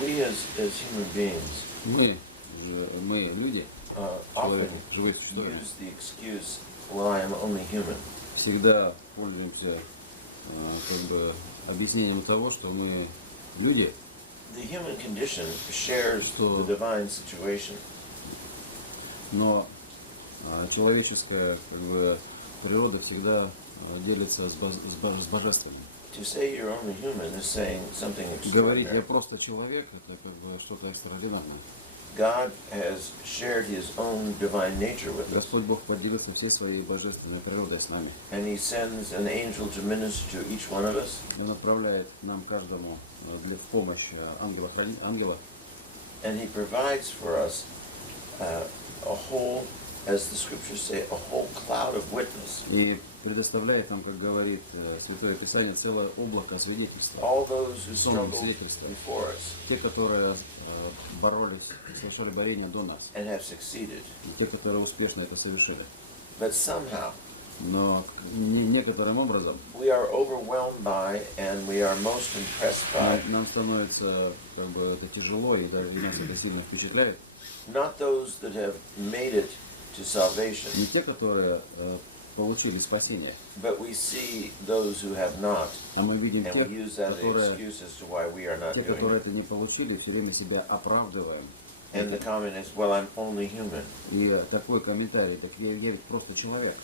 We as human beings Мы люди, often человеки, живые существа, use the excuse, well, I am only human. всегда пользуемся как бы объяснением того, что мы люди, The human condition shares Что? the divine situation. но человеческая как бы природа всегда делится с божественным. To say you're only human is saying something Говорить я extraordinary. просто человек, это как бы что-то экстраординарное. God has shared his own divine nature with us, Господь Бог поделился всей своей божественной природой с нами. and he sends an angel to minister to each one of us, Он отправляет нам каждому в помощь ангела, and he provides for us a whole, as the scriptures say, a whole cloud of witness. и предоставляет нам, как говорит Святое Писание, целое облако свидетельства. All those who Сонных struggled свидетельств. before us Те, которые боролись, совершали борение до нас, and have succeeded. и те, которые успешно это совершили. But somehow Но некоторым образом we are overwhelmed by and we are most impressed by нам становится как бы это тяжело, и даже нас это сильно впечатляет. not those that have made it to salvation, Не те, которые получили спасение, but we see those who have not, а мы видим and тех, we use that as an которые, excuse as to why we are not те, doing которые it. это не получили, все время себя оправдываем. And the comment is, well, I'm only human. И такой комментарий, так я ведь просто человек.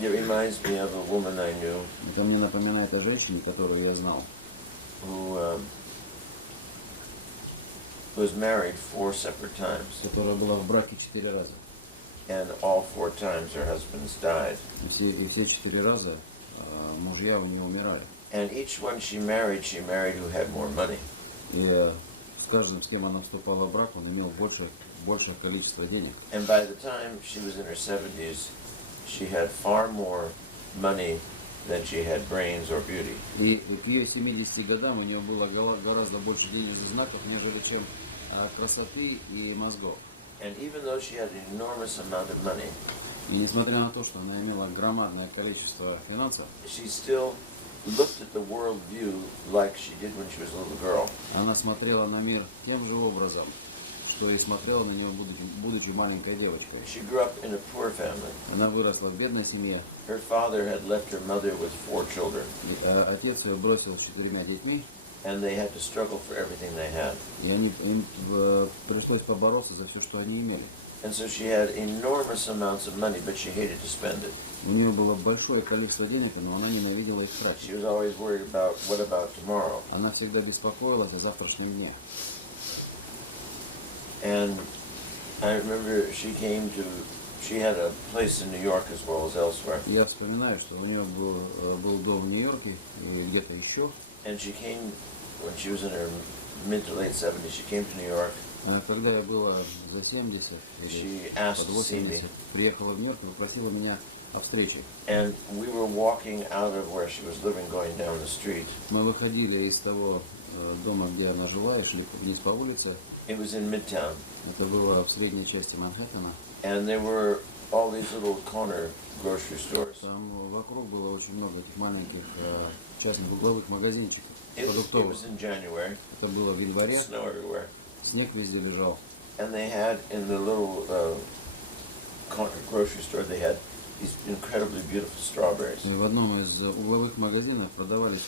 It reminds me of a woman I knew Это мне напоминает о женщине, которую я знал, who was married 4 separate times, которая была в браке 4 раза. and all 4 times her husbands died. И все 4 раза мужья у нее умирали. And each one she married who had more money. И с каждым, с кем она вступала в брак, он имел большее количество денег. And by the time she was in her 70s, she had far more money than she had brains or beauty. И к ее 70 годам у нее было гораздо больше денежных знаков, нежели чем красоты и мозгов. And even though she had an enormous amount of money, И несмотря на то, что она имела громадное количество финансов, she still looked at the world view like she did when she was a little girl. она смотрела на мир тем же образом, что и смотрела на него, будучи маленькой девочкой. She grew up in a poor family. Она выросла в бедной семье. Her father had left her mother with 4 children, И, отец ее бросил с 4 детьми, and they had to struggle for everything they had. и им пришлось побороться за все, что они имели. And so she had enormous amounts of money, but she hated to spend it. У нее было большое количество денег, но она ненавидела их She тратить. was always worried about what about tomorrow. Она всегда беспокоилась о завтрашнем дне. And I remember she had a place in New York as well as elsewhere. Я вспоминаю, что у нее был дом в Нью-Йорке и где-то еще. And she came, when she was in her mid to late 70s, she came to New York. Когда я было за 70 или She asked под to see me. 80, приехала в Нью-Йорк и попросила меня о встрече. And we were walking out of where she was living, going down the street. Мы выходили из того дома, где она жила, и шли вниз по улице. It was in Midtown. Это было в средней части Манхэттена. And there were all these little corner grocery stores. Там вокруг было очень много этих маленьких частных угловых магазинчиков It продуктовых. was in January. Это было в январе. Snow everywhere. Снег везде лежал. And they had in the little corner grocery store, they had these incredibly beautiful strawberries. И в одном из угловых магазинов продавалась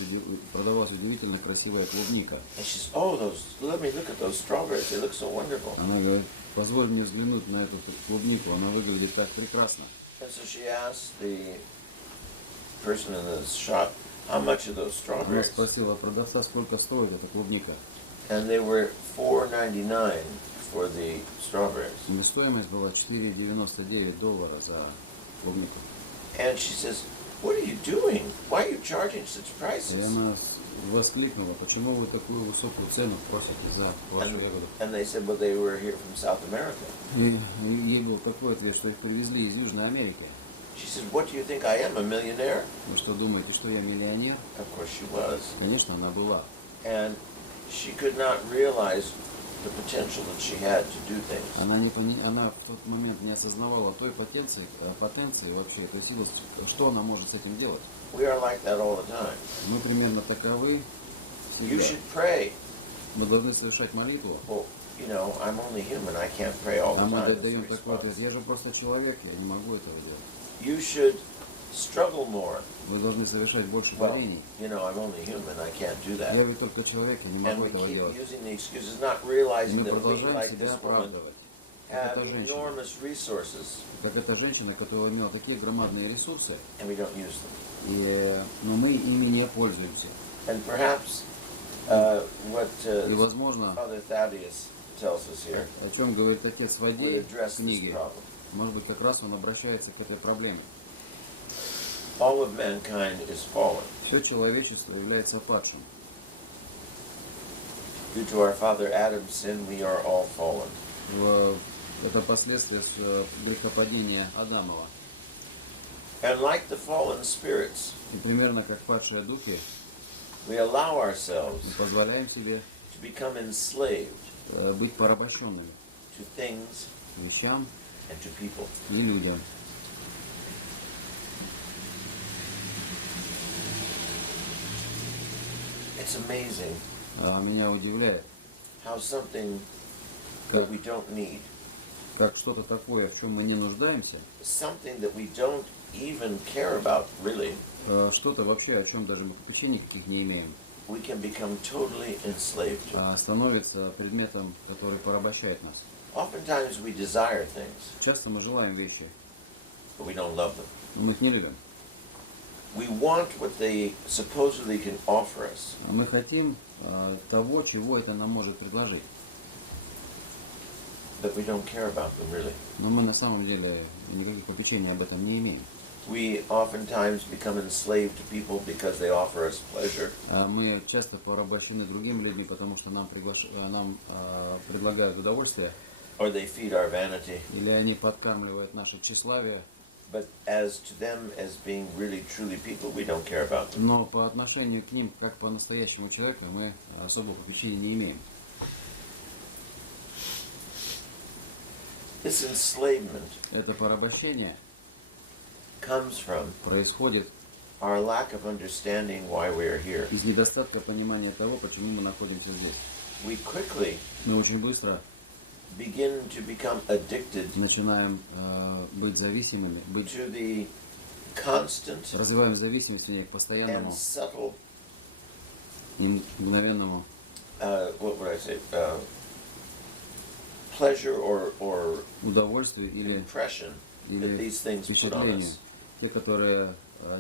удивительно красивая клубника. And she says, "Oh, let me look at those strawberries. They look so wonderful." Она говорит, позволь мне взглянуть на эту клубнику, она выглядит так прекрасно. And so she asked the person in the shop, "How much are those Она strawberries?" спросила продавца, сколько стоит эта клубника. And they were $4.99 for the strawberries. И стоимость была $4.99 за клубнику. And she says, "What are you doing? Why are you charging such И prices?" она воскликнула, почему вы такую высокую цену просите за вашу ягоду? And they said, "Well, they were here from South America." И ей был такой ответ, что их привезли из Южной Америки. She said, "What do you think I am, a millionaire?" Вы что думаете, что я миллионер? Of course she was. Конечно, она была. And she could not realize the potential that she had to do things. Она в тот момент не осознавала той потенции вообще, этой силы, что она может с этим делать. We are like that all the time. Мы примерно таковы You всегда. should pray. Мы должны совершать молитву. Well, I'm only human. I can't pray all А the мы time. Is the даем такой ответ. response. Я же просто человек, я не могу этого делать. You should struggle more. Вы должны совершать больше Well, горений. I'm only human. I can't do Я that. ведь только человек, я не And могу we этого keep делать. using the excuses, not И realizing мы that we, продолжаем like себя this woman, оправдывать. have Это женщина. enormous resources, Как эта женщина, которая имела такие громадные ресурсы, and we don't use them. но мы ими не пользуемся. And perhaps what И, возможно, Father Thaddeus tells us here о чем говорит отец would Вадей address в this книге, problem. может быть, как раз он обращается к этой проблеме. All of mankind is fallen. Все человечество является падшим. Due to our father Adam's sin, we are all fallen. Это последствия грехопадения Адамова. And like the fallen spirits, И примерно как падшие духи, we allow ourselves мы позволяем себе to become enslaved быть порабощенными to things вещам and to people. и людям. It's amazing Меня удивляет, how something that we don't need, как что-то такое, в чем мы не нуждаемся, something that we don't even care about really, что-то вообще, о чем даже мы вообще никаких не имеем, we can become totally enslaved to. становится предметом, который порабощает нас. Oftentimes we desire things, Часто мы желаем вещи, but we don't love them. но мы их не любим. We want what they supposedly can offer us, Мы хотим того, чего это нам может предложить. but we don't care about them really. Но мы на самом деле никаких попечений об этом не имеем. We oftentimes become enslaved to people because they offer us pleasure, Мы часто порабощены другими людьми, потому что нам предлагают удовольствие, or they feed our vanity. или они подкармливают наше тщеславие. But as to them as being really truly people, we don't care about them. Но по отношению к ним, как по-настоящему человеку, мы особого попечения не имеем. This enslavement Это порабощение comes from происходит our lack of understanding why we are here. из недостатка понимания того, почему мы находимся здесь. We quickly Мы очень быстро begin to become addicted начинаем быть зависимыми, to the constant развиваем зависимость в ней к and постоянному subtle, и мгновенному what would I say, pleasure or удовольствию или impression that these things put on впечатлению, us.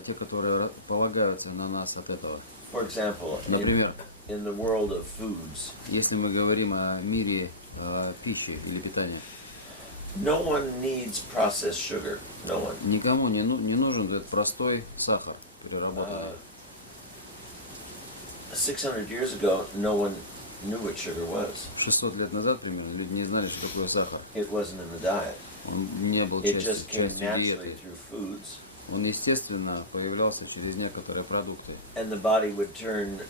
те, которые полагаются на нас от этого. For example, Например, in the world of foods, если мы говорим о мире пищи или питания, no one needs processed sugar. No one. никому не нужен этот простой сахар переработанный. 600 years ago, no one knew what sugar was. 600 лет назад, примерно, люди не знали, что такое сахар. It wasn't in the diet. Он не был It just came частью naturally диеты. through foods, Он, естественно, появлялся через некоторые продукты. and the body would turn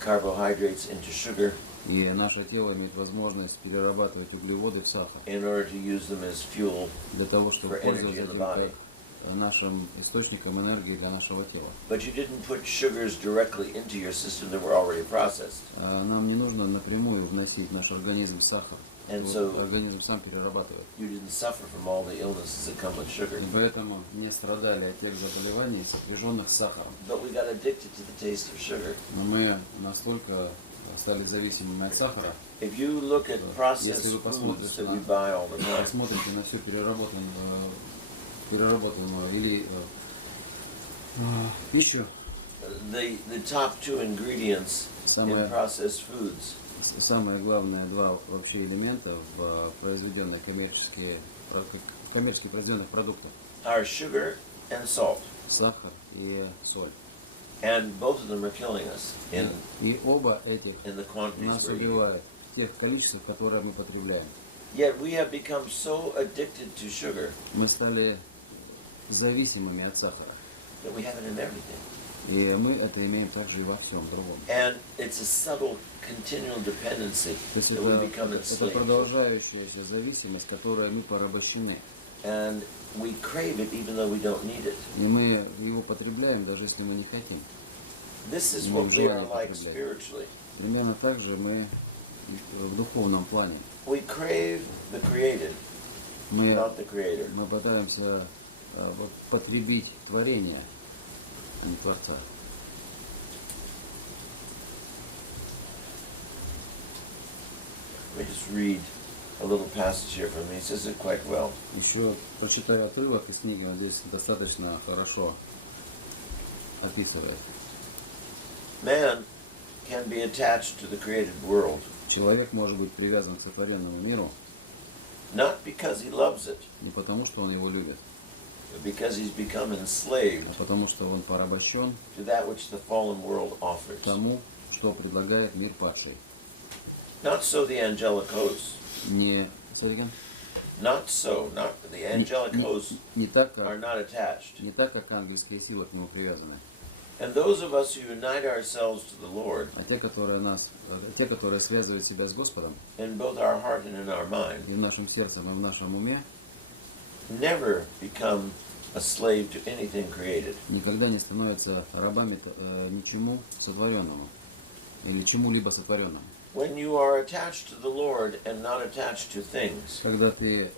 carbohydrates into sugar И наше тело имеет возможность перерабатывать углеводы в сахар in order to use them as fuel для того, чтобы for energy пользоваться in the этим body. как нашим источником энергии для нашего тела. But you didn't put sugars directly into your system that were already processed. Нам не нужно напрямую вносить в наш организм сахар. And so Организм сам перерабатывает. you didn't suffer from all the illnesses that come with sugar. И поэтому не страдали от тех заболеваний, сопряженных с сахаром. But we got addicted to the taste of sugar. Но мы настолько стали зависимыми от сахара. If you look at processed Если вы foods посмотрите that we на, buy all the time, посмотрите на всю переработанную или пищу, the top two ingredients in самое, processed foods самое главное два вообще элемента в произведенных коммерчески произведенных продуктах are sugar and salt. сахар и соль. And both of them are killing us И оба этих in the quantities нас we're eating. убивают в тех количествах, которые мы потребляем. Yet we have become so addicted to sugar Мы стали зависимыми от сахара. that we have it in everything. И мы это имеем также и во всем другом. And it's a subtle, continual dependency То есть that we become это enslaved. продолжающаяся зависимость, которой мы порабощены. And we crave it even though we don't need it. И мы его потребляем, даже если мы не хотим. This is имеем what we are желание like потреблять. spiritually. Примерно так же мы в духовном плане. We crave the created, Мы, not the creator. мы пытаемся вот, потребить творение, а не Творца. Let me just read a little passage here from me. He says it quite well. Еще прочитаю отрывок из книги, он здесь достаточно хорошо описывает. Man can be attached to the created world, Человек может быть привязан к сотворенному миру not because he loves it, не потому, что он его любит, but because he's become enslaved а потому, что он порабощен to that which the fallen world offers. тому, что предлагает мир падший. Not so the angelic hosts. Не, sorry again? Not so. Not the angelic hosts не так, are как, not attached. не так, как ангельские силы к нему привязаны. And those of us who unite ourselves to the Lord А те, которые связывают себя с Господом in both our heart and in our mind, и в нашем сердце, и в нашем уме, never become a slave to anything created. никогда не становятся рабами ничему сотворенному или чему-либо сотворенному. When you are attached to the Lord and not attached to things, Когда ты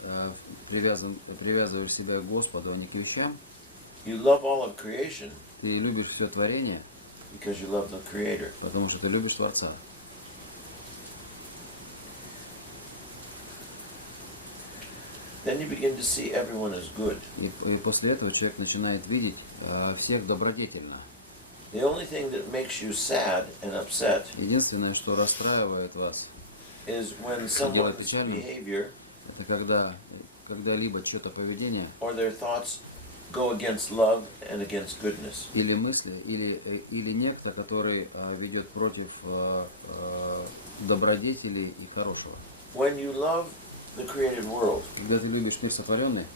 привязываешь себя к Господу, а не к вещам, you love all of creation ты любишь все творение, because you love the Creator. потому что ты любишь Творца. Then you begin to see everyone as good. И после этого человек начинает видеть всех добродетельно. The only thing that makes you sad and upset Единственное, что расстраивает вас, is when someone's behavior это когда либо что-то поведение, or their thoughts go against love and against goodness. или мысли, или некто, который ведет против добродетелей и хорошего. When you love the created world, Когда ты любишь мир сотворенный,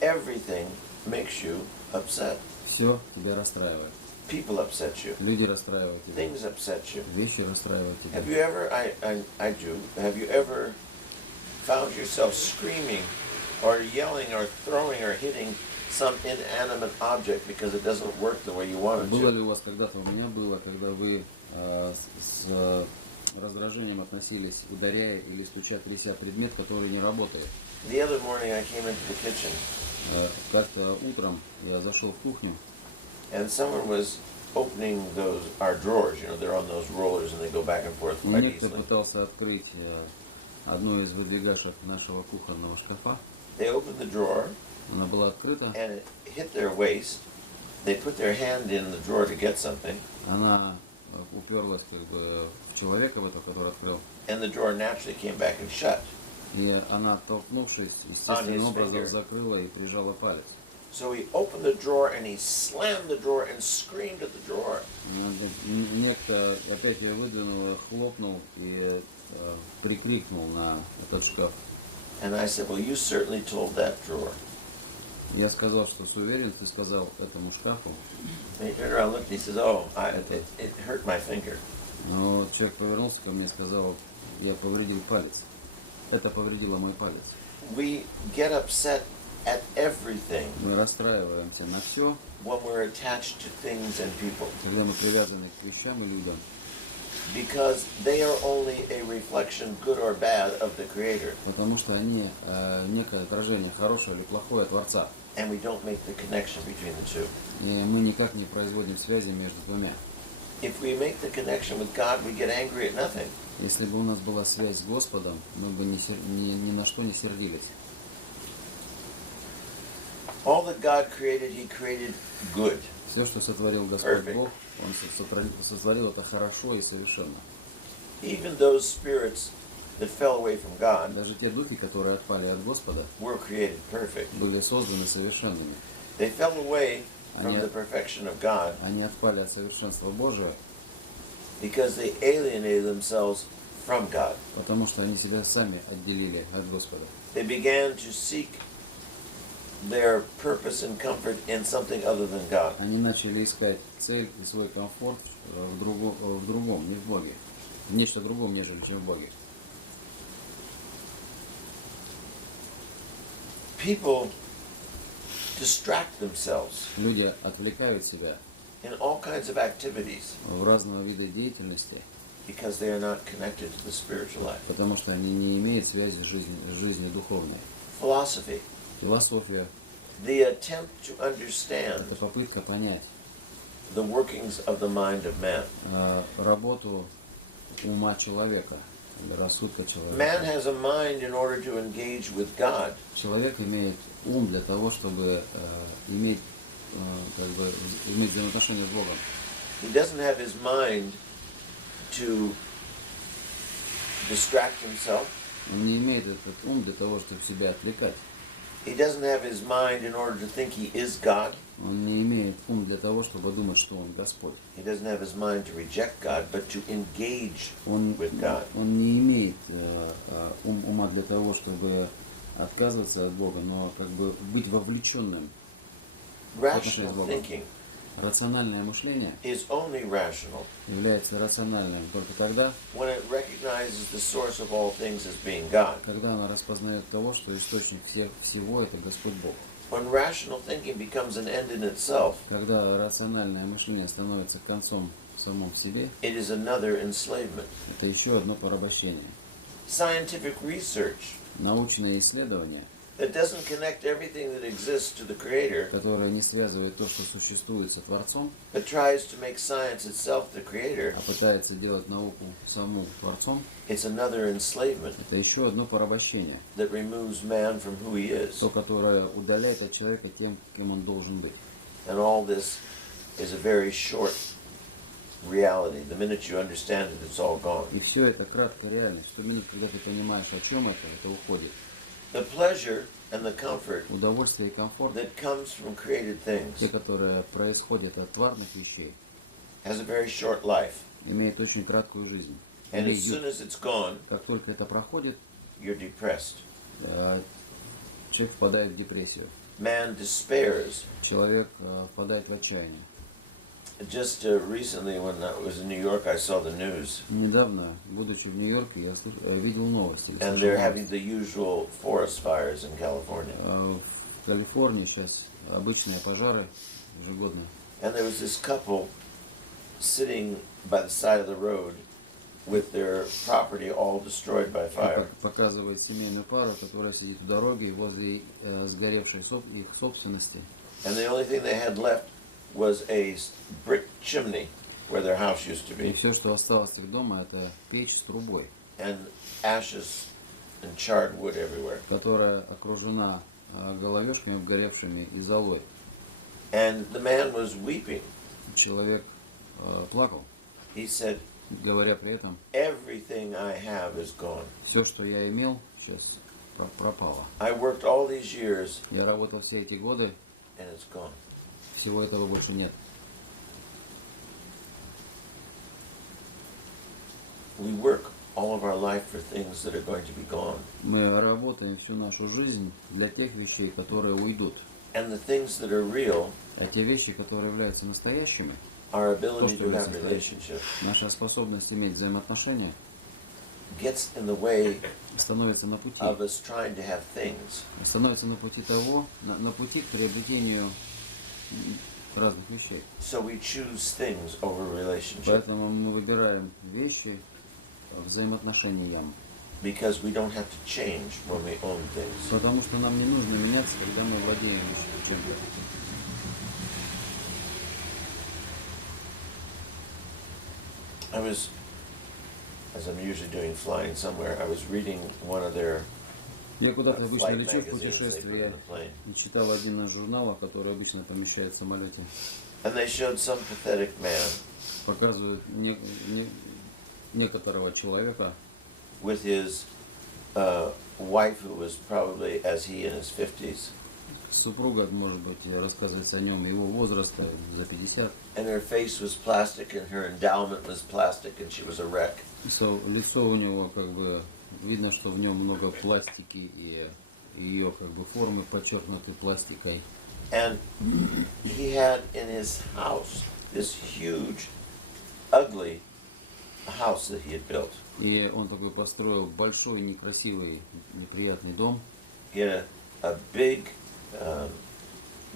everything makes you upset. все тебя расстраивает. People upset you. Люди расстраивают тебя. Things upset you. Вещи расстраивают тебя. Have you ever, I do, have you ever found yourself screaming or yelling or throwing or hitting some inanimate object because it doesn't work the way you want it Было to? ли у вас когда-то, у меня было, когда вы с раздражением относились, ударяя или стуча, тряся предмет, который не работает? The other morning I came into the kitchen Как-то утром я зашел в кухню, and someone was opening our drawers. You know, they're on those rollers and they go back and forth и quite некто easily. пытался открыть одну из выдвигашек нашего кухонного шкафа. They opened the drawer Она была открыта, and it hit their waist. They put their hand in the drawer to get something, она уперлась как бы в человека, в этого, который открыл. and the drawer naturally came back and shut. И она, оттолкнувшись, On естественным his образом finger. закрыла и прижала палец. So he opened the drawer and he slammed the drawer and screamed at the drawer. Некто опять ее выдвинул, хлопнул и прикрикнул на этот шкаф. And I said, well, you certainly told that drawer. Я сказал, что с уверенностью сказал этому шкафу, And he turned around and looked and he says, oh, it hurt my finger. но человек повернулся ко мне и сказал, я повредил палец. Это повредило мой палец. We get upset at everything Мы расстраиваемся на все, when we're attached to things and people когда мы привязаны к вещам и людям, because they are only a reflection, good or bad, of the Creator. потому что они некое отражение хорошего или плохого Творца. And we don't make the connection between the two. И мы никак не производим связи между двумя. If we make the connection with God, we get angry at nothing. Если бы у нас была связь с Господом, мы бы ни на что не сердились. All that God created, He created good. Все, что сотворил Господь Бог, Он сотворил это хорошо и совершенно. Even those spirits that fell away from God Даже те духи, которые отпали от Господа, were created perfect. были созданы совершенными. They fell away from the perfection of God Они отпали от совершенства Божия, because they alienated themselves from God. потому что они себя сами отделили от Господа. They began to seek their purpose and comfort in something other than God. Они начали искать цель и свой комфорт в другом, не в Боге. В нечто другом, нежели чем в Боге. People distract themselves Люди отвлекают себя in all kinds of activities в разного вида деятельности, because they are not connected to the spiritual life. потому что они не имеют связи с жизнью духовной. Philosophy, Философия the attempt to understand – это попытка понять the workings of the mind of man. работу ума человека, или рассудка Man человека. has a mind in order to engage with God. Человек имеет ум для того, чтобы иметь взаимоотношения с Богом. He doesn't have his mind to distract himself. Он не имеет этот ум для того, чтобы себя отвлекать. He doesn't have his mind in order to think he is God. Он не имеет ум для того, чтобы думать, что он Господь. He doesn't have his mind to reject God, but to engage with God. Он не имеет ума для того, чтобы отказываться от Бога, но как бы быть вовлеченным в отношения Rational с Богом. thinking Рациональное мышление is only rational является рациональным только тогда, when it recognizes the source of all things as being God. когда оно распознает того, что источник всего это Господь Бог. When rational thinking becomes an end in itself, Когда рациональное мышление становится концом в самом себе, it is another enslavement. это еще одно порабощение. Scientific research Научное исследование, that doesn't connect everything that exists to the Creator, которое не связывает то, что существует со Творцом, but tries to make science itself the Creator, а пытается делать науку саму Творцом, it's another enslavement это еще одно порабощение, that removes man from who he is. то, которое удаляет от человека тем, кем он должен быть. And all this is a very short reality. The minute you understand it, it's all gone. И все это краткая реальность. В ту минуту, когда ты понимаешь, о чем это уходит. The pleasure and the comfort Удовольствие и комфорт, that comes from created things те, которые происходят от тварных вещей, has a very short life. имеют очень краткую жизнь. And Или as soon as it's gone, как только это проходит, you're depressed. человек впадает в депрессию. Man despairs. Человек впадает в отчаяние. Just recently, when I was in New York, I saw the news, Недавно, будучи в Нью-Йорке, я видел новости. and they're having the usual forest fires in California. В Калифорнии сейчас обычные пожары ежегодно. And there was this couple sitting by the side of the road with their property all destroyed by fire. Показывает семейную пару, которая сидит у дороги возле сгоревшей их собственности. And the only thing they had left was a brick chimney where their house used to И be, все, что осталось от их дома, это печь с трубой, and ashes and charred wood everywhere. которая окружена головешками обгоревшими и золой. And the man was weeping. Человек плакал, He said, говоря при этом, "Everything I have is gone. все, что я имел, сейчас пропало. I worked all these years, Я работал все эти годы, and it's gone." всего этого больше нет. We work all of our life for things that are going to be gone. Мы работаем всю нашу жизнь для тех вещей, которые уйдут. And the things that are real, А те вещи, которые являются настоящими, our ability что to является have настоящим, relationship, наша способность иметь взаимоотношения, gets in the way становится на пути. of us trying to have things. Становится на пути того, на пути к приобретению разных вещей. So we choose things over relationship Поэтому мы выбираем вещи взаимоотношениям. because we don't have to change when we own things. Потому что нам не нужно меняться, когда мы владеем чем-то. I was, as I'm usually doing flying somewhere, I was reading one of their Я куда-то обычно flight лечу в magazines they put путешествие in the plane. и читал один из журналов, который обычно помещает в самолете. And they showed some pathetic man Показывают некоторого человека with his wife who was probably as he in his 50s. Супруга, может быть, рассказывается о нем его возраста, за 50. And her face was plastic and her endowment was plastic and she was a wreck. Лицо у него как бы видно, что в нем много пластики и ее как бы формы подчеркнуты пластикой. And he had in his house this huge, ugly house that he had built. И он такой построил большой, некрасивый, неприятный дом. He had a big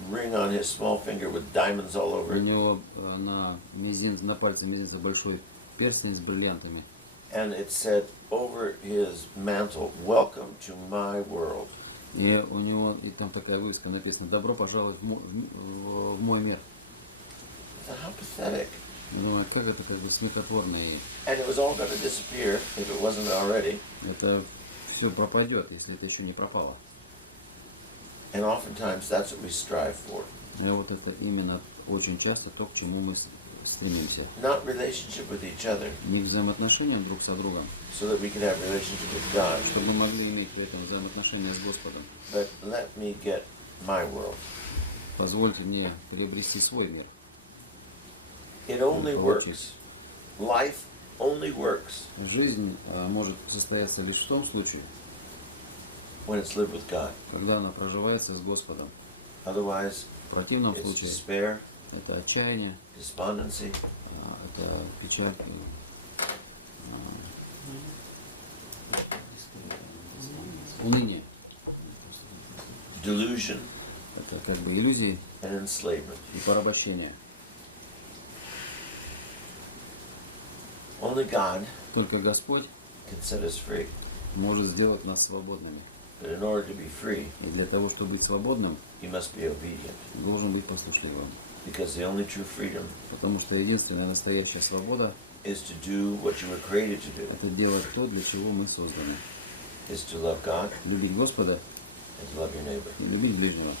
ring on his small finger with diamonds all over У it. него на пальце мизинца большой перстень с бриллиантами. And it said over his mantle, "Welcome to my world." И у него и там такая вывеска написана: «Добро пожаловать в мой мир». How pathetic. Ну, а как это как бы смехотворно, и And it was all going to disappear if it wasn't already. это все пропадет, если это еще не пропало. And oftentimes that's what we strive for. И вот это именно очень часто то, к чему мы стремимся. Not relationship with each other, Не к взаимоотношениям друг с другом, so that we can have relationship with God, чтобы мы могли иметь в этом взаимоотношения с Господом. but let me get my world. Позвольте мне приобрести свой мир. It only Получить. works. Life only works Жизнь может состояться лишь в том случае, when it's lived with God. когда она проживается с Господом. Otherwise, В противном it's случае despair, это отчаяние, despondency, это печаль, уныние. delusion, Это как бы иллюзии and enslavement. и порабощение. Only God Только Господь can set us free. может сделать нас свободными. But in order to be free, И для того, чтобы быть свободным, you must be obedient. должен быть послушливым. Because the only true freedom Потому что единственная настоящая свобода is to do what you were created to do, – это делать то, для чего мы созданы. is to love God Любить Господа and to love your neighbor. и любить ближнего.